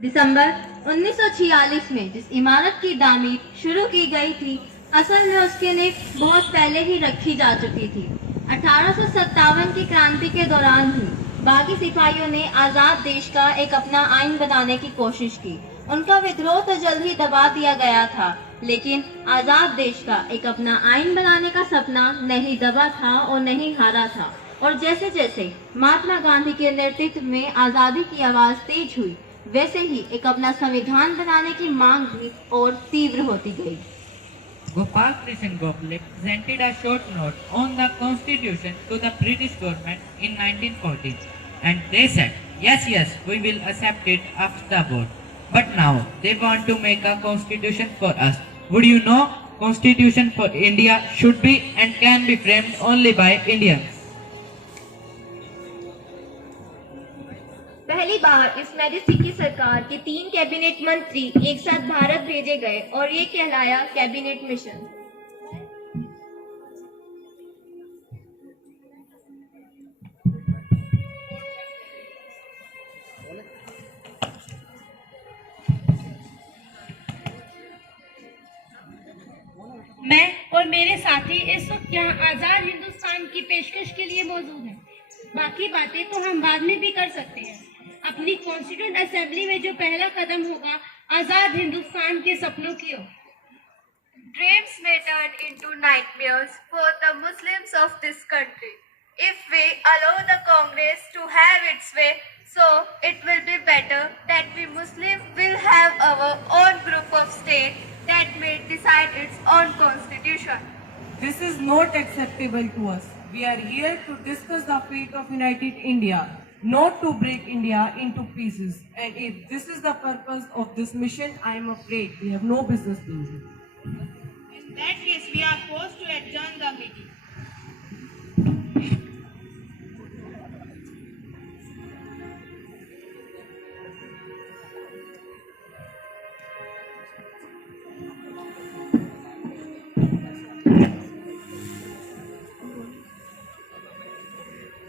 दिसंबर 1946 में जिस इमारत की तामीर शुरू की गई थी, असल में उसकी नींव बहुत पहले ही रखी जा चुकी थी। 1857 की क्रांति के दौरान ही बागी सिपाहियों ने आज़ाद देश का एक अपना आइन बनाने की कोशिश की। उनका विद्रोह तो जल्द ही दबा दिया गया था, लेकिन आज़ाद देश का एक अपना आइन बनाने का सपना नहीं दबा था और नहीं हारा था। और जैसे जैसे महात्मा गांधी के नेतृत्व में आज़ादी की आवाज़ तेज हुई, वैसे ही एक अपना संविधान बनाने की मांग भी और तीव्र होती गई। Gopal Krishan Gokhale presented a short note on the constitution to the British government in 1914, and they said, yes, we will accept it after the war. But now they want to make a constitution for us. Would you know, constitution for India should be and can be framed only by Indians. पहली बार इस majesty की सरकार के 3 cabinet मंत्री एक साथ भारत भेजे गए और ये कहलाया कैबिनेट मिशन। मैं और मेरे साथी इस वक्त यहाँ आजाद हिंदुस्तान की पेशकश के लिए मौजूद हैं। बाकी बातें तो हम बाद में भी कर सकते हैं। अपनी कॉन्स्टिट्यूंट असेंबली में जो पहला कदम होगा, आजाद हिंदुस्तान के सपनों की ओर। Dreams may turn into nightmares for the Muslims of this country. If we allow the Congress to have its way, so it will be better that we Muslims will have our own group of state that may decide its own constitution. This is not acceptable to us. We are here to discuss the fate of United India, not to break India into pieces. And if this is the purpose of this mission, I am afraid we have no business being here. In that case, we are forced to adjourn the meeting.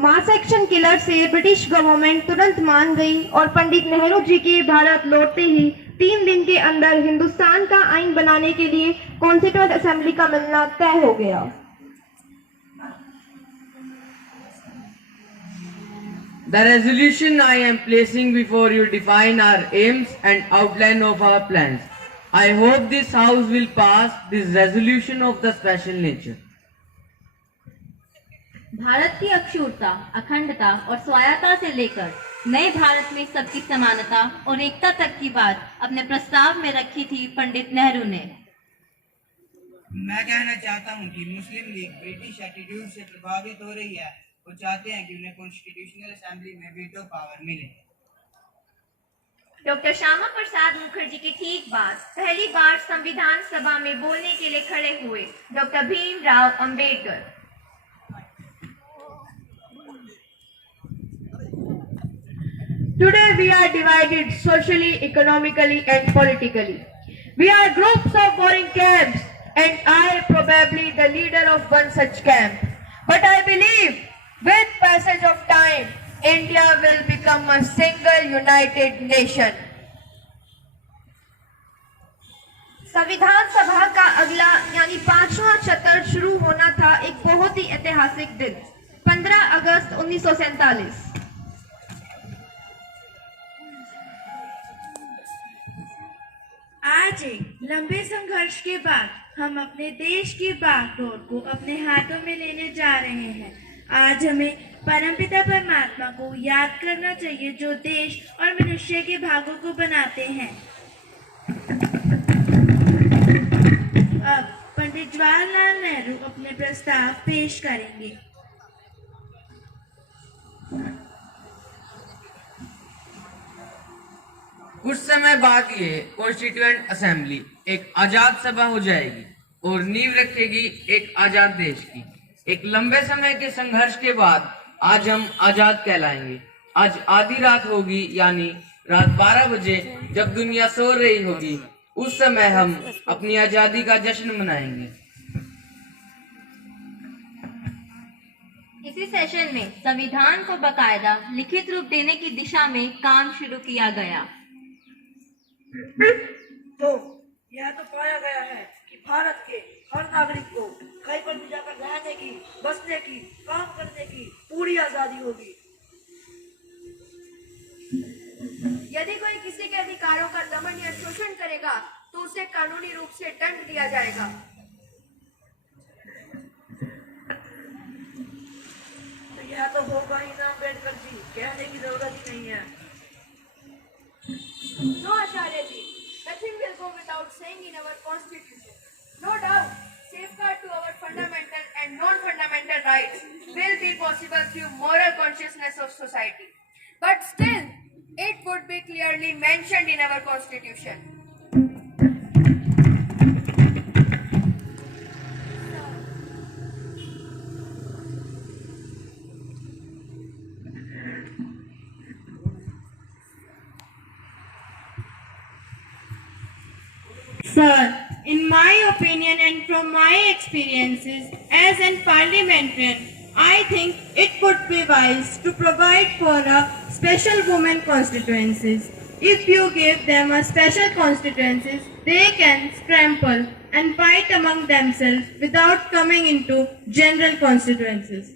Mass action killer से British government तुरंत मान गई और पंडित नेहरू जी के भारत लौटते ही 3 दिन के अंदर हिंदुस्तान का आइन बनाने के लिए कॉन्स्टिट्यूएंट असेंबली का मिलना तय हो गया। The resolution I am placing before you define our aims and outline of our plans. I hope this House will pass this resolution of the special nature. Bharat की अक्षुरता, अखंडता और स्वायत्तता से लेकर नए भारत में सबकी समानता और एकता तक की बात अपने प्रस्ताव में रखी थी पंडित नेहरू ने। मैं कहना चाहता हूं कि मुस्लिम लीग ब्रिटिश एटीट्यूड से प्रभावित हो रही है। वो चाहते हैं कि उन्हें कॉन्स्टिट्यूशनल असेंबली में वीटो पावर मिले। डॉक्टर श्यामा प्रसाद मुखर्जी की ठीक बाद पहली बार संविधान सभा में बोलने के लिए खड़े हुए doctor Bhimrao Ambedkar. Today we are divided socially, economically and politically. We are groups of warring camps and I probably the leader of one such camp. But I believe with passage of time, India will become a single united nation. संविधान सभा का अगला यानी 5वां सत्र शुरू होना था एक बहुत ही ऐतिहासिक दिन 15 अगस्त 1947। आज एक लंबे संघर्ष के बाद हम अपने देश की बागडोर को अपने हाथों में लेने जा रहे हैं। आज हमें परमपिता परमात्मा को याद करना चाहिए जो देश और मनुष्य के भागों को बनाते हैं। अब पंडित जवाहरलाल नेहरू अपने प्रस्ताव पेश करेंगे। कुछ समय बाद ये कॉन्स्टिट्यूएंट असेंबली एक आजाद सभा हो जाएगी और नींव रखेगी एक आजाद देश की। एक लंबे समय के संघर्ष के बाद आज हम आजाद कहलाएंगे। आज आधी रात होगी, यानी रात 12 बजे जब दुनिया सो रही होगी, उस समय हम अपनी आजादी का जश्न मनाएंगे। इसी सेशन में संविधान को बकायदा लिखित रूप देने की दिशा में काम शुरू किया गया। तो यह तो पाया गया है कि भारत के हर नागरिक को कहीं पर भी जाकर रहने की, बसने की, काम करने की पूरी आजादी होगी। यदि कोई किसी के अधिकारों का दमन या शोषण करेगा तो उसे कानूनी रूप से दंड दिया जाएगा। तो यह तो होगा ही ना अम्बेडकर जी, कहने की जरूरत ही नहीं है। No, Acharya ji, nothing will go without saying in our constitution. No doubt, safeguard to our fundamental and non-fundamental rights will be possible through moral consciousness of society. But still, it would be clearly mentioned in our constitution. Sir, in my opinion and from my experiences as an parliamentarian, I think it would be wise to provide for a special women constituencies. If you give them a special constituencies, they can scramble and fight among themselves without coming into general constituencies.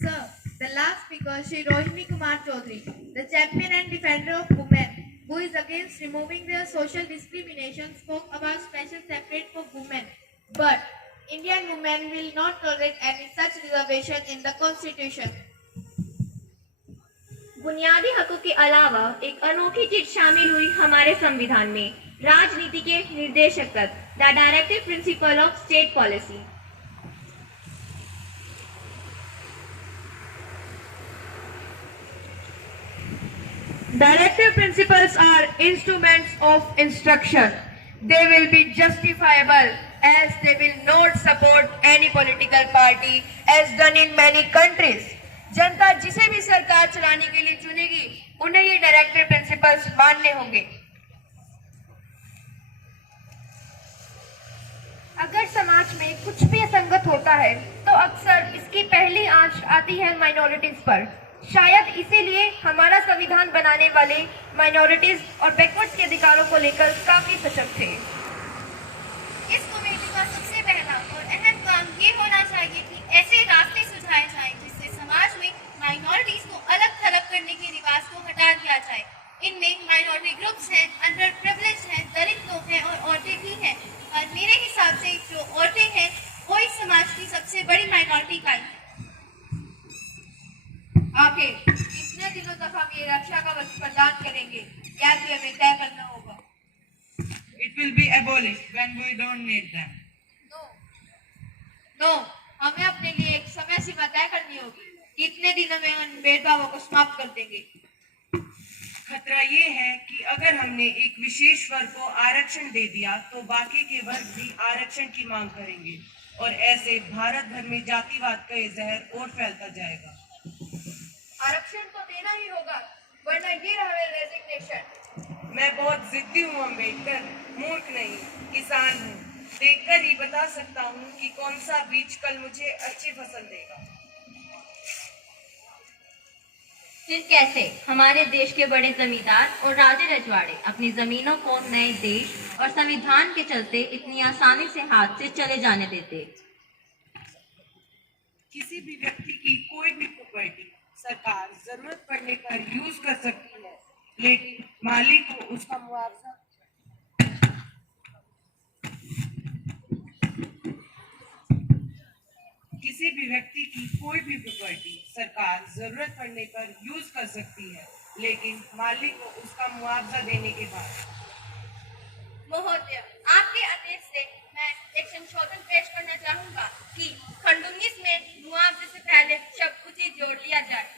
Sir, the last speaker, Shri Rohini Kumar Chaudhary, the champion and defender of women, who is against removing their social discrimination, spoke about special separate for women. But Indian women will not tolerate any such reservation in the constitution. बुनियादी हकों के अलावा एक अनोखी चीज शामिल हुई हमारे संविधान में, राजनीति के निर्देशक तत्व, the directive principle of state policy. Directive principles are instruments of instruction. They will be justifiable as they will not support any political party as done in many countries. जनता जिसे भी सरकार चलाने के लिए चुनेगी उन्हें ये डायरेक्टिव प्रिंसिपल्स मानने होंगे। अगर समाज में कुछ भी असंगत होता है तो अक्सर इसकी पहली आंच आती है माइनॉरिटीज पर। शायद इसीलिए हमारा संविधान बनाने वाले माइनॉरिटीज और बैकवर्ड्स के अधिकारों को लेकर काफी सजग थे। इस कमेटी का सबसे पहला और अहम काम ये होना चाहिए कि ऐसे रास्ते सुझाए जाएं जिससे समाज में माइनॉरिटीज को अलग थलग करने के रिवाज को हटा दिया जाए। इनमें माइनॉरिटी ग्रुप्स हैं, अंडर प्रिविलेज हैं, दलित लोग हैं और औरतें भी हैं। और मेरे हिसाब से जो औरतें हैं वो इस समाज की सबसे बड़ी माइनॉरिटी इकाई है। आखिर कितने दिनों तक हम ये रक्षा कवच प्रदान करेंगे, यह भी हमें तय करना होगा। It will be abolished when we don't need them. No, हमें अपने लिए एक समय सीमा तय करनी होगी। कितने दिनों में हम भेदभावों को समाप्त कर देंगे। खतरा ये है कि अगर हमने एक विशेष वर्ग को आरक्षण दे दिया तो बाकी के वर्ग भी आरक्षण की मांग करेंगे और ऐसे भारत भर में जातिवाद का ये जहर और फैलता जाएगा। आरक्षण तो देना ही होगा, वरना ये रहा रेजिग्नेशन। मैं बहुत जिद्दी हूँ अम्बेडकर, मूर्ख नहीं, किसान हूँ। देखकर ही बता सकता हूँ कि कौन सा बीज कल मुझे अच्छी फसल देगा। फिर कैसे हमारे देश के बड़े जमींदार और राजे रजवाड़े अपनी जमीनों को नए देश और संविधान के चलते इतनी आसानी से हाथ से चले जाने देते। किसी भी व्यक्ति की कोई भी प्रॉपर्टी सरकार जरूरत पड़ने पर यूज कर सकती है, लेकिन मालिक को उसका मुआवजा किसी भी व्यक्ति की कोई भी प्रॉपर्टी सरकार जरूरत पड़ने पर यूज कर सकती है, लेकिन मालिक को उसका मुआवजा देने के बाद। महोदय, आपके आदेश से मैं एक संशोधन पेश करना चाहूंगा कि खंड 19 में मुआवजे से पहले शब्द उचित जोड़ लिया जाए।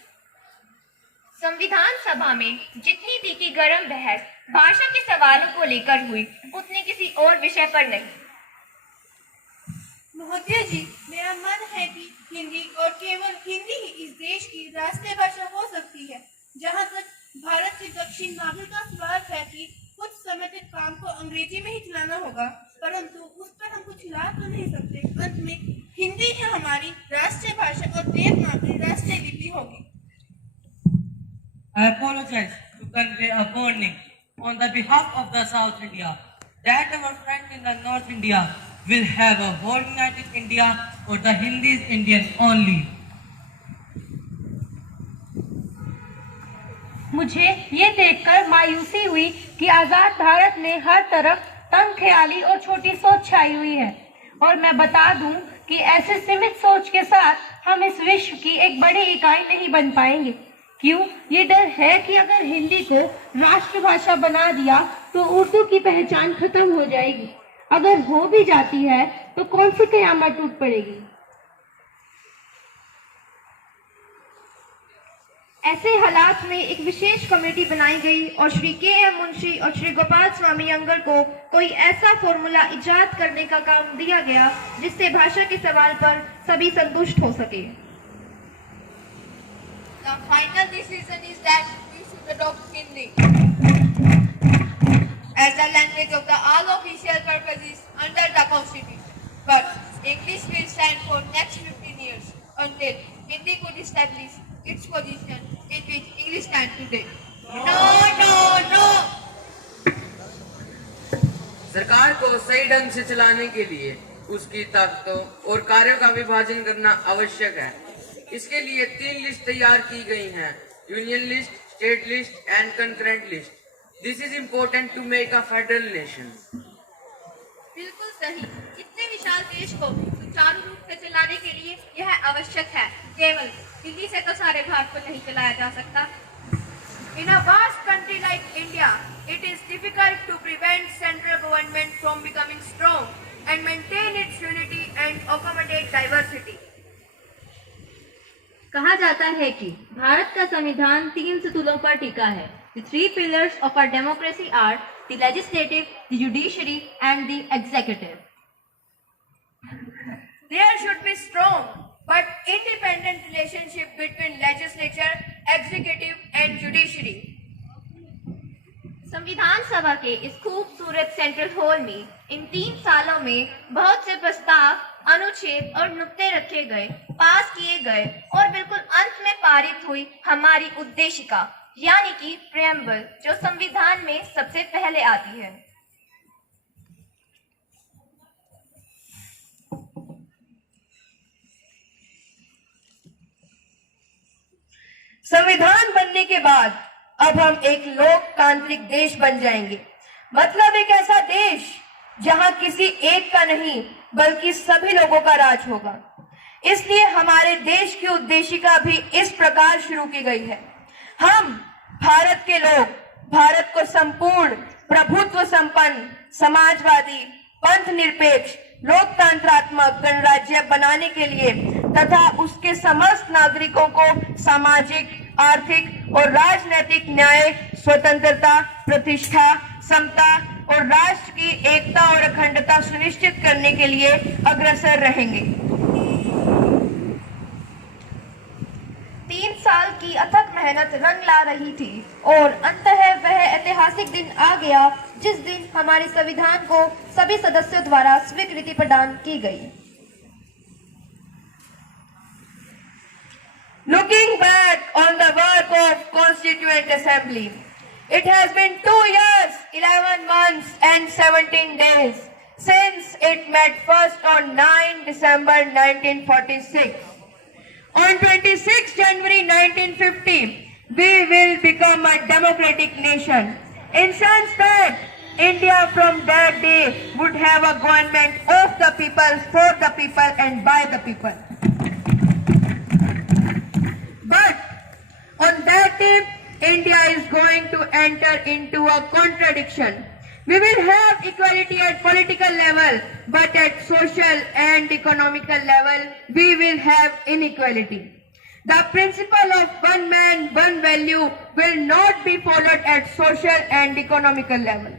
संविधान सभा में जितनी तीखी गर्म बहस भाषा के सवालों को लेकर हुई, उतनी किसी और विषय पर नहीं। महोदय जी, मेरा मन है कि हिंदी और केवल हिंदी ही इस देश की राष्ट्रीय भाषा हो सकती है। जहाँ तक भारत के दक्षिण नागरिक का सवाल है कि कुछ समय तक काम को अंग्रेजी में ही चलाना होगा, परंतु उस पर हम कुछ ला तो नहीं सकते। अंत में हिंदी ही हमारी राष्ट्रीय भाषा और देवनागरी राष्ट्रीय लिपि होगी। I apologize to convey a warning on the behalf of the South India that our friends in the North India will have a whole united India or the Hindi is Indian only. मुझे ये देखकर मायूसी हुई कि आजाद भारत में हर तरफ तंग ख्याली और छोटी सोच छाई हुई है, और मैं बता दूं कि ऐसे सीमित सोच के साथ हम इस विश्व की एक बड़ी इकाई नहीं बन पाएंगे। क्यों? ये डर है कि अगर हिंदी को राष्ट्रभाषा बना दिया तो उर्दू की पहचान खत्म हो जाएगी। अगर हो भी जाती है तो कौन सी कयामत टूट पड़ेगी। ऐसे हालात में एक विशेष कमेटी बनाई गई और श्री के.एम. मुंशी और श्री गोपाल स्वामी अयंगर को कोई ऐसा फॉर्मूला इजाद करने का काम दिया गया जिससे भाषा के सवाल पर सभी संतुष्ट हो सके। The final decision is that we should adopt Hindi as the language of the all official purposes under the Constitution. But English will stand for next 15 years until Hindi could establish its position in which English stands today. No. सरकार को सही ढंग से चलाने के लिए उसकी ताकतों और कार्यों का विभाजन करना आवश्यक है। इसके लिए 3 लिस्ट तैयार की गई हैं: union list, state list and concurrent list. This is important to make a federal nation. बिल्कुल सही। इतने विशाल देश को सुचारू रूप से चलाने के लिए यह आवश्यक है। केवल दिल्ली से तो सारे भारत को नहीं चलाया जा सकता। In a vast country like India, it is difficult to prevent central government from becoming strong and maintain its unity and accommodate diversity. कहा जाता है कि भारत का संविधान 3 स्तूलों पर टिका है। The 3 pillars of our democracy are the legislative, the judiciary and the executive. There should be strong but independent relationship between legislature, executive and judiciary. संविधान सभा के इस खूबसूरत सेंट्रल हॉल में इन 3 सालों में बहुत से प्रस्ताव, अनुच्छेद और नुक्ते रखे गए, पास किए गए और बिल्कुल अंत में पारित हुई हमारी उद्देशिका यानी कि प्रेम्बल, जो संविधान में सबसे पहले आती है। संविधान बनने के बाद अब हम एक लोकतांत्रिक देश बन जाएंगे। मतलब एक ऐसा देश जहां किसी एक का नहीं बल्कि सभी लोगों का राज होगा। इसलिए हमारे देश की उद्देशिका भी इस प्रकार शुरू की गई है: हम भारत के लोग भारत को संपूर्ण प्रभुत्व संपन्न, समाजवादी, पंथ निरपेक्ष, लोकतंत्रात्मक गणराज्य बनाने के लिए तथा उसके समस्त नागरिकों को सामाजिक, आर्थिक और राजनीतिक न्याय, स्वतंत्रता, प्रतिष्ठा, समता और राष्ट्र की एकता और अखंडता सुनिश्चित करने के लिए अग्रसर रहेंगे। 3 साल की अथक मेहनत रंग ला रही थी और अंततः वह ऐतिहासिक दिन आ गया जिस दिन हमारे संविधान को सभी सदस्यों द्वारा स्वीकृति प्रदान की गई। Looking back on the work of Constituent Assembly, it has been 2 years, 11 months and 17 days since it met first on 9 December 1946. On 26 January 1950, we will become a democratic nation. In sense that India from that day would have a government of the people, for the people and by the people. But on that day, India is going to enter into a contradiction. We will have equality at political level, but at social and economical level, we will have inequality. The principle of one man, one value will not be followed at social and economical level.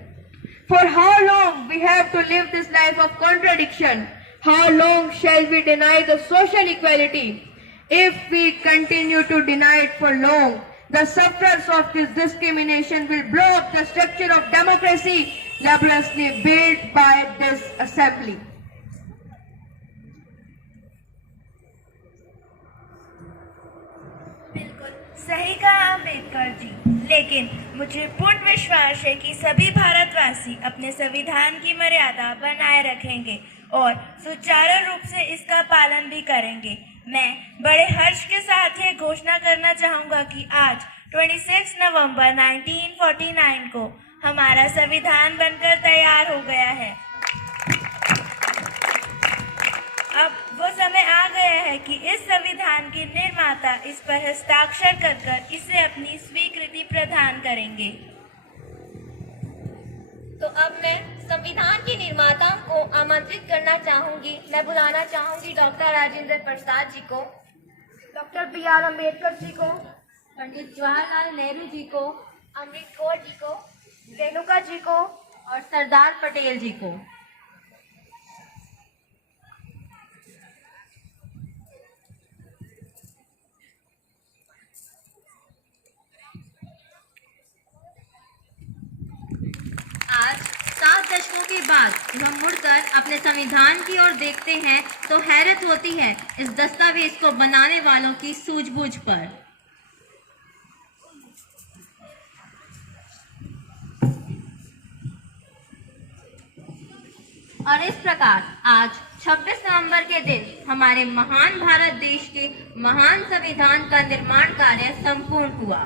For how long we have to live this life of contradiction? How long shall we deny the social equality? If we continue to deny it for long, the sufferers of this discrimination will blow up the structure of democracy laboriously built by this assembly. बिल्कुल सही कहा अम्बेडकर जी। लेकिन मुझे पूर्ण विश्वास है कि सभी भारतवासी अपने संविधान की मर्यादा बनाए रखेंगे और सुचारू रूप से इसका पालन भी करेंगे। मैं बड़े हर्ष के साथ ये घोषणा करना चाहूँगा कि आज 26 नवंबर 1949 को हमारा संविधान बनकर तैयार हो गया है। अब वो समय आ गया है कि इस संविधान के निर्माता इस पर हस्ताक्षर कर इसे अपनी स्वीकृति प्रदान करेंगे। तो अब मैं संविधान के निर्माता को आमंत्रित करना चाहूंगी। मैं बुलाना चाहूंगी डॉक्टर राजेंद्र प्रसाद जी को, डॉक्टर B.R. अम्बेडकर जी को, पंडित जवाहरलाल नेहरू जी को, अमृत कौर जी को, रेणुका जी को और सरदार पटेल जी को। आज 7 दशकों के बाद जब हम मुड़कर अपने संविधान की ओर देखते हैं तो हैरत होती है इस दस्तावेज को बनाने वालों की सूझबूझ पर। और इस प्रकार आज 26 नवंबर के दिन हमारे महान भारत देश के महान संविधान का निर्माण कार्य संपूर्ण हुआ।